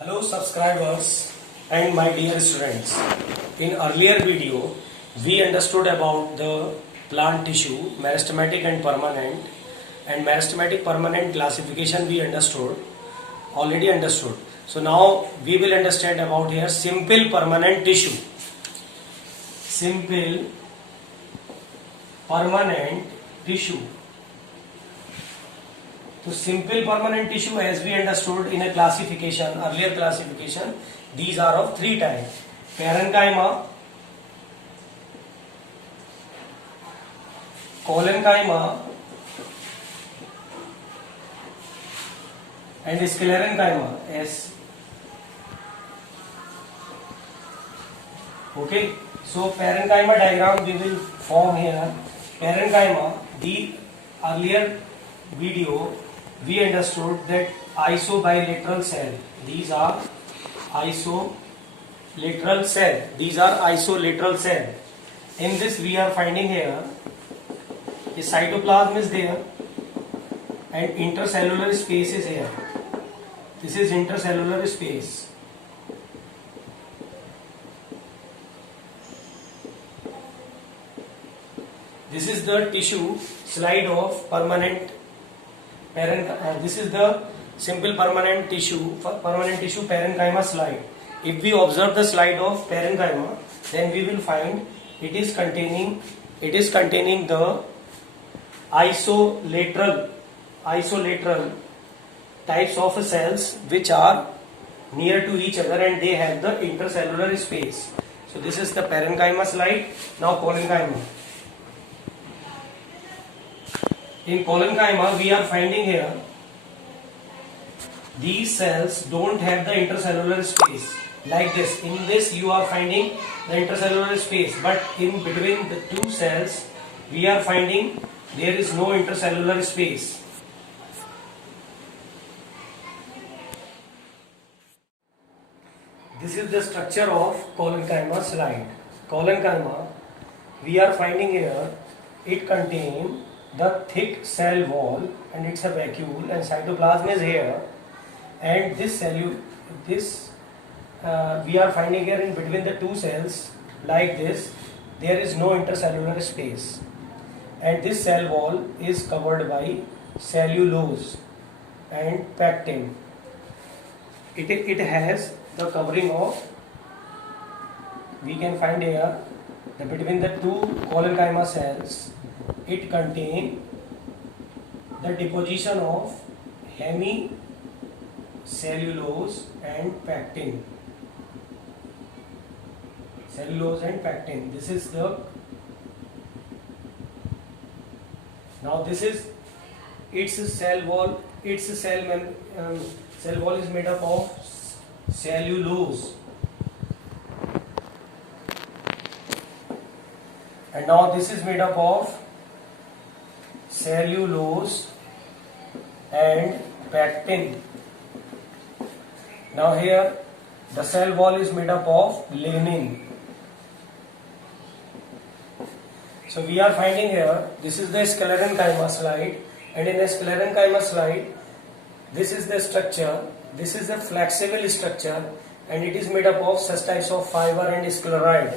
Hello subscribers and my dear students. In earlier video we understood about the plant tissue meristematic and permanent, and meristematic permanent classification we already understood. So now we will understand about here simple permanent tissue. Simple permanent tissue. So simple permanent tissue, as we understood in a classification, earlier classification, these are of three types: parenchyma, collenchyma, and sclerenchyma. Yes. Okay. So parenchyma diagram we will form here. Parenchyma, the earlier video we understood that isobilateral cell. These are isolateral cell. In this we are finding here a cytoplasm is there and intercellular space is here. This is intercellular space. This is the tissue slide of permanent this is the simple permanent tissue parenchyma slide. If we observe the slide of parenchyma, then we will find it is containing the isolateral types of cells which are near to each other and they have the intercellular space. So this is the parenchyma slide. Now collenchyma. In collenchyma we are finding here these cells don't have the intercellular space like this. In this you are finding the intercellular space, but in between the two cells we are finding there is no intercellular space. This is the structure of collenchyma slide. Collenchyma we are finding here it contains the thick cell wall and it's a vacuole and cytoplasm is here, and this we are finding here in between the two cells like this there is no intercellular space, and this cell wall is covered by cellulose and pectin. It has the covering of, we can find here that between the two collenchyma cells it contains the deposition of hemicellulose and pectin. This is the, now this is its cell wall. Cell wall is made up of cellulose, and now this is made up of cellulose and pectin. Now here the cell wall is made up of lignin. So we are finding here this is the sclerenchyma slide, and in the sclerenchyma slide this is the structure. This is the flexible structure and it is made up of such types of fiber and scleroid.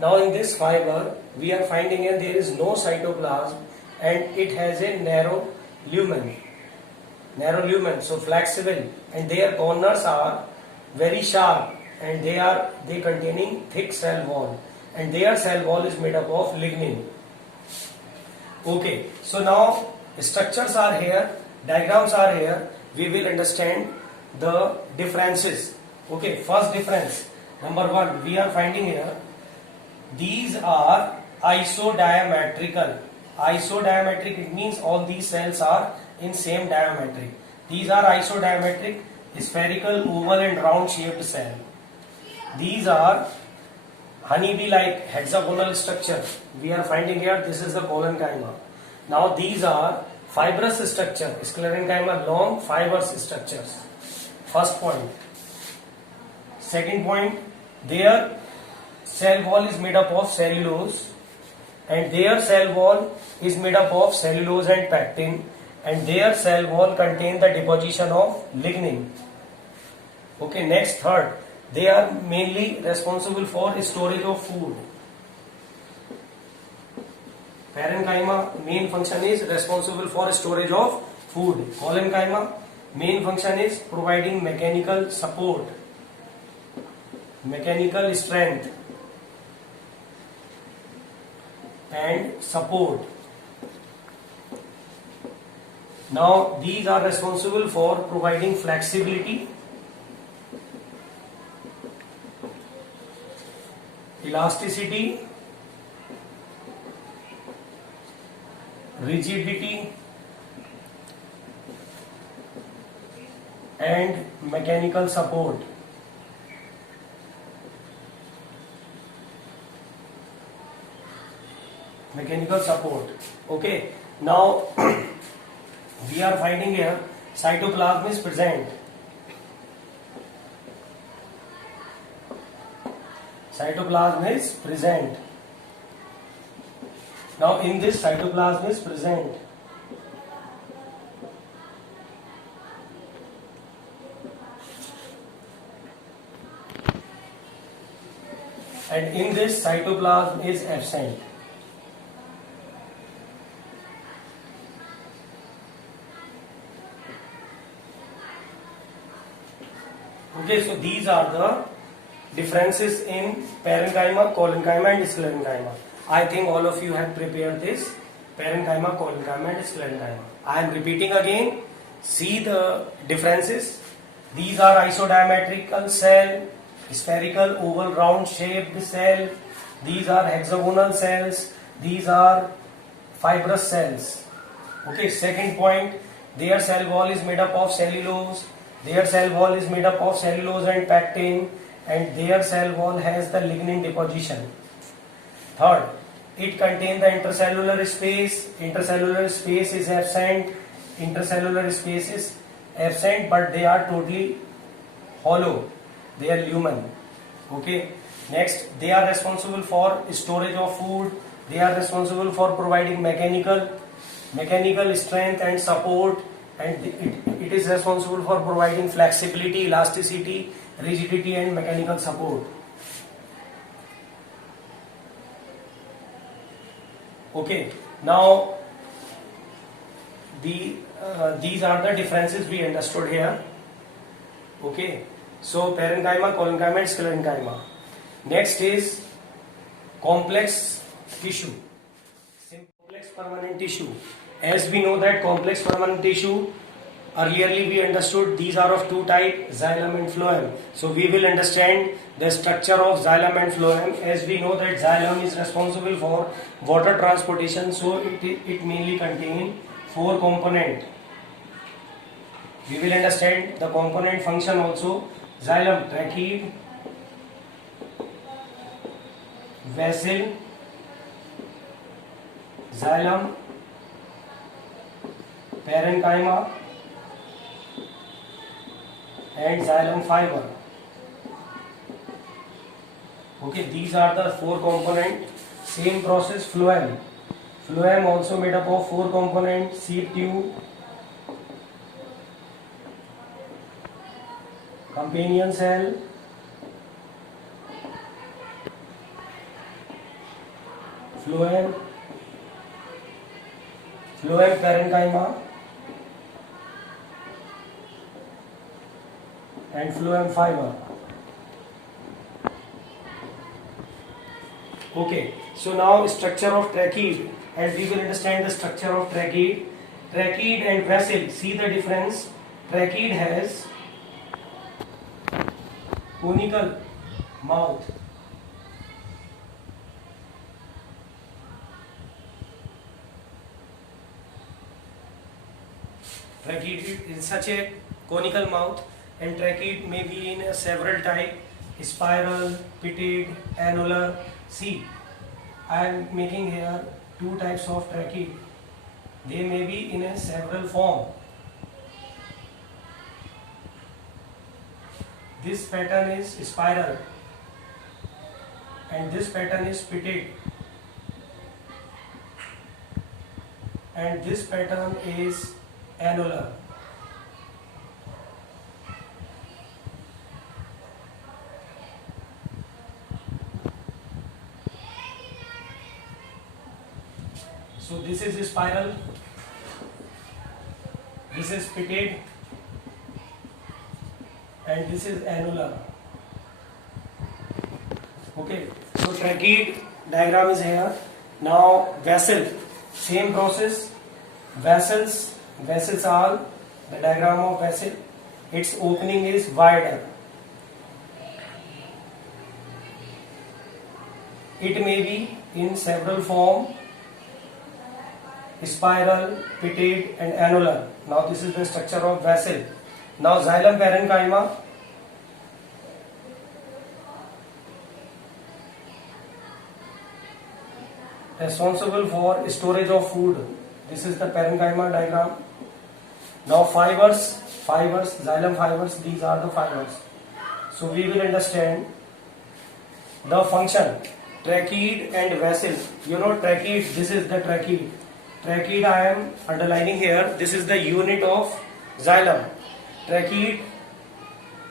Now in this fiber we are finding here there is no cytoplasm and it has a narrow lumen, so flexible, and their corners are very sharp and they containing thick cell wall, and their cell wall is made up of lignin. Okay, so now structures are here, diagrams are here, we will understand the differences. Okay, first difference, number one, we are finding here these are isodiametrical. Isodiametric, it means all these cells are in same diametric. These are isodiametric, spherical, oval and round shaped cell. These are honeybee like hexagonal structure. We are finding here this is the collenchyma. Now these are fibrous structure, sclerenchyma long fibrous structures. First point. Second point, their cell wall is made up of cellulose and their cell wall is made up of cellulose and pectin, and their cell wall contain the deposition of lignin. Okay, next third, they are mainly responsible for storage of food. Parenchyma main function is responsible for storage of food. Collenchyma main function is providing mechanical support, mechanical strength and support. Now these are responsible for providing flexibility, elasticity, rigidity and mechanical support. Mechanical support. Okay, now we are finding here cytoplasm is present. Cytoplasm is present. Now in this cytoplasm is present. And in this cytoplasm is absent. Okay, so these are the differences in parenchyma, collenchyma and sclerenchyma. I think all of you have prepared this parenchyma, collenchyma and sclerenchyma. I am repeating again. See the differences. These are isodiametrical cell, spherical, oval, round shaped cell. These are hexagonal cells. These are fibrous cells. Okay, second point, their cell wall is made up of cellulose. Their cell wall is made up of cellulose and pectin, and their cell wall has the lignin deposition. Third, it contains the intercellular space. Intercellular space is absent. Intercellular space is absent, but they are totally hollow. They are lumen. Okay. Next, they are responsible for storage of food. They are responsible for providing mechanical strength and support, and it is responsible for providing flexibility, elasticity, rigidity and mechanical support. Okay, now these are the differences we understood here. Okay, so parenchyma, collenchyma and sclerenchyma. Next is complex tissue. Complex permanent tissue. As we know that complex permanent tissue, earlierly we understood these are of two types, xylem and phloem. So we will understand the structure of xylem and phloem. As we know that xylem is responsible for water transportation, so it mainly contains four components. We will understand the component function also. Xylem, trachea, vessel, xylem, parenchyma and xylem fiber. Okay, these are the four components. Same process phloem. Phloem also made up of four components: seed tube, companion cell, phloem parenchyma and phloem fiber. Okay, so now structure of trachea, as we will understand the structure of trachea. Trachea and vessel, see the difference. Trachea has conical mouth. Trachea is such a conical mouth, and trachea may be in several types: spiral, pitted, annular. See, I am making here two types of trachea. They may be in a several form. This pattern is spiral, and this pattern is pitted, and this pattern is annular. So this is spiral, this is pitted, and this is annular. Okay, so tracheid diagram is here. Now vessel, same process. Vessels are the diagram of vessel. Its opening is wider. It may be in several form: spiral, pitted, and annular. Now this is the structure of vessel. Now xylem parenchyma. Responsible for storage of food. This is the parenchyma diagram. Now fibers, xylem fibers, these are the fibers. So we will understand the function. Tracheid and vessel. You know tracheid, this is the tracheid. Tracheid I am underlining here. This is the unit of xylem. Tracheid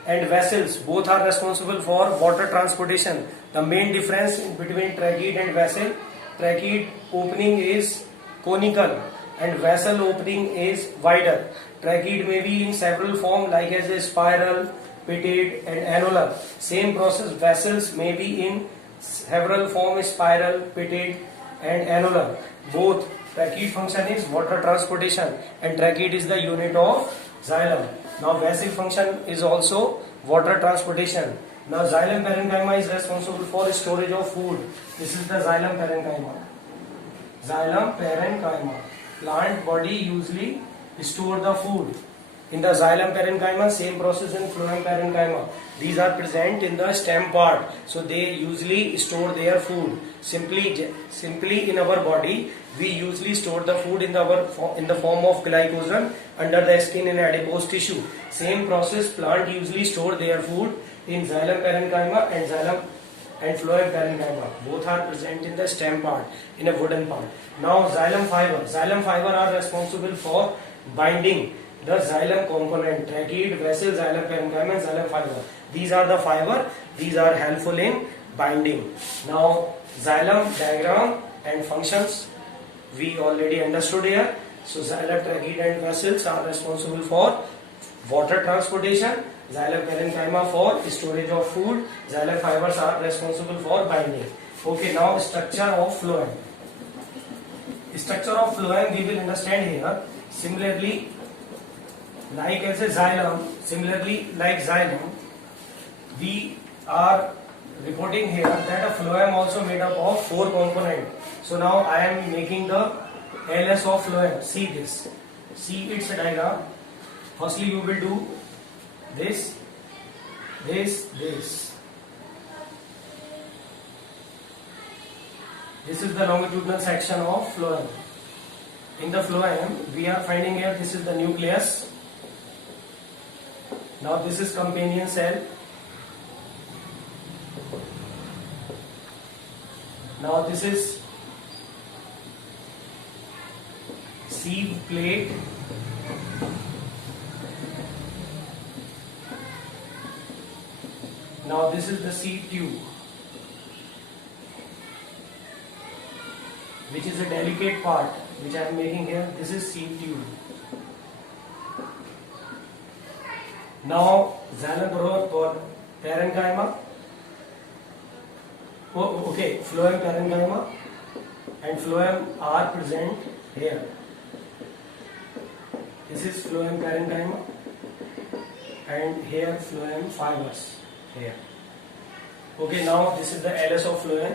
and vessels both are responsible for water transportation. The main difference between tracheid and vessel: tracheid opening is conical and vessel opening is wider. Tracheid may be in several forms like as a spiral, pitted, and annular. Same process, vessels may be in several forms: spiral, pitted, and annular. Both. Tracheid function is water transportation and tracheid is the unit of xylem. Now vessel function is also water transportation. Now xylem parenchyma is responsible for storage of food. This is the xylem parenchyma. Xylem parenchyma. Plant body usually store the food. In the xylem parenchyma, same process in phloem parenchyma. These are present in the stem part, so they usually store their food. Simply in our body, we usually store the food in the form of glycogen under the skin in adipose tissue. Same process, plant usually store their food in xylem parenchyma and phloem parenchyma. Both are present in the stem part, in a wooden part. Now xylem fiber are responsible for binding the xylem component: tracheid, vessel, xylem parenchyma, and xylem fiber. These are the fiber. These are helpful in binding. Now xylem diagram and functions we already understood here. So xylem, tracheid, and vessels are responsible for water transportation. Xylem parenchyma for storage of food. Xylem fibers are responsible for binding. Okay, now structure of phloem. Structure of phloem we will understand here. Similarly, like xylem, we are reporting here that a phloem also made up of 4 components. So now I am making the LS of phloem. See this. See its diagram. Firstly, you will do this. This is the longitudinal section of phloem. In the phloem, we are finding here this is the nucleus. Now this is companion cell. Now this is sieve plate. Now this is the seed tube, which is a delicate part which I am making here. This is seed tube. Now xylem parenchyma. Okay, phloem parenchyma and phloem are present here. This is phloem parenchyma and here phloem fibers here. Okay, now this is the LS of phloem.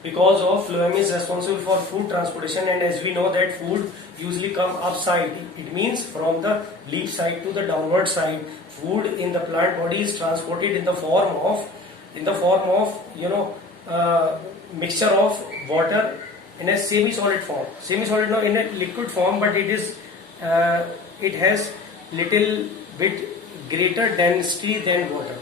Because of phloem is responsible for food transportation, and as we know that food usually come upside. It means from the leaf side to the downward side. Food in the plant body is transported in the form of mixture of water in a semi-solid form. Semi-solid, no, in a liquid form, but it has little bit greater density than water.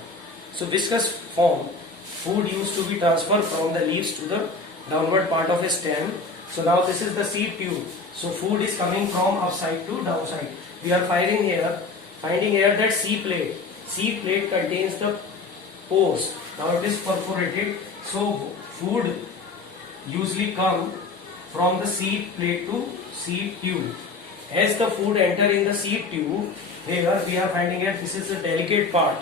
So viscous form. Food used to be transferred from the leaves to the downward part of a stem. So now this is the seed tube. So food is coming from upside to downside. We are finding here that seed plate. Seed plate contains the pores. Now it is perforated. So food usually come from the seed plate to seed tube. As the food enter in the seed tube, here we are finding that this is the delicate part,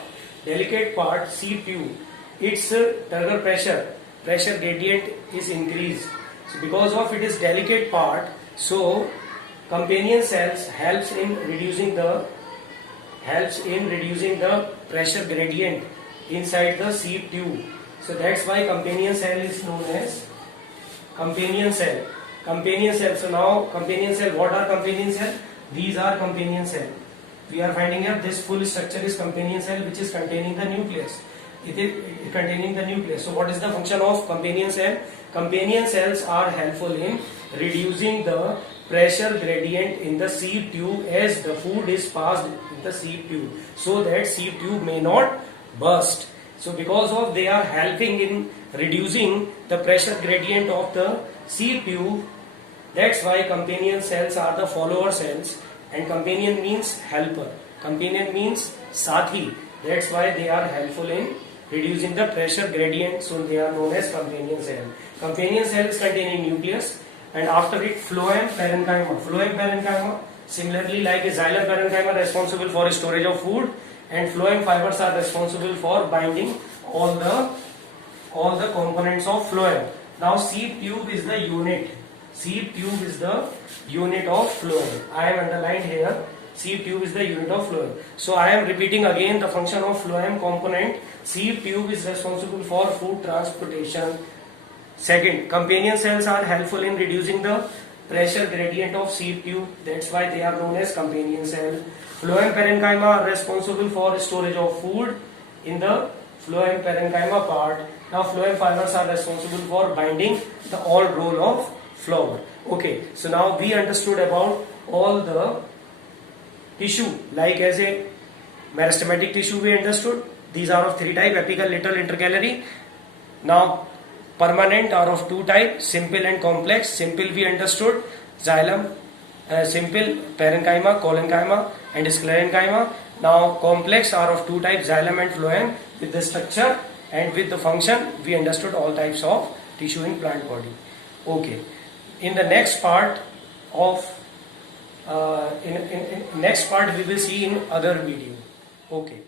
seed tube. Its turgor pressure gradient is increased. So because of it is delicate part, so companion cells helps in reducing the pressure gradient inside the seed tube. So that's why companion cell is known as companion cell. So now companion cell, what are companion cell? These are companion cell. We are finding out this full structure is companion cell, which is containing the nucleus. It is containing the nucleus. So what is the function of companion cell? Companion cells are helpful in reducing the pressure gradient in the seed tube as the food is passed in the seed tube, so that seed tube may not burst. So because of they are helping in reducing the pressure gradient of the seed tube, that's why companion cells are the follower cells, and companion means helper. Companion means sathi. That's why they are helpful in reducing the pressure gradient, so they are known as companion cell. Companion cell is containing nucleus, and after it phloem parenchyma. Phloem parenchyma, similarly like a xylem parenchyma, responsible for storage of food, and phloem fibers are responsible for binding all the components of phloem. Now seed tube is the unit. Seed tube is the unit of phloem. I have underlined here. Seed tube is the unit of phloem. So I am repeating again the function of phloem component. Seed tube is responsible for food transportation. Second, companion cells are helpful in reducing the pressure gradient of seed tube. That's why they are known as companion cell. Phloem parenchyma are responsible for storage of food in the phloem parenchyma part. Now phloem fibers are responsible for binding the all roll of flour. Okay, so now we understood about all the tissue, like as a meristematic tissue we understood. These are of three type: apical, lateral, intercalary. Now permanent are of two types: simple and complex. Simple we understood, xylem, simple, parenchyma, collenchyma and sclerenchyma. Now complex are of two types: xylem and phloem. With the structure and with the function we understood all types of tissue in plant body. Okay, in the next part of next part we will see in other video. Okay.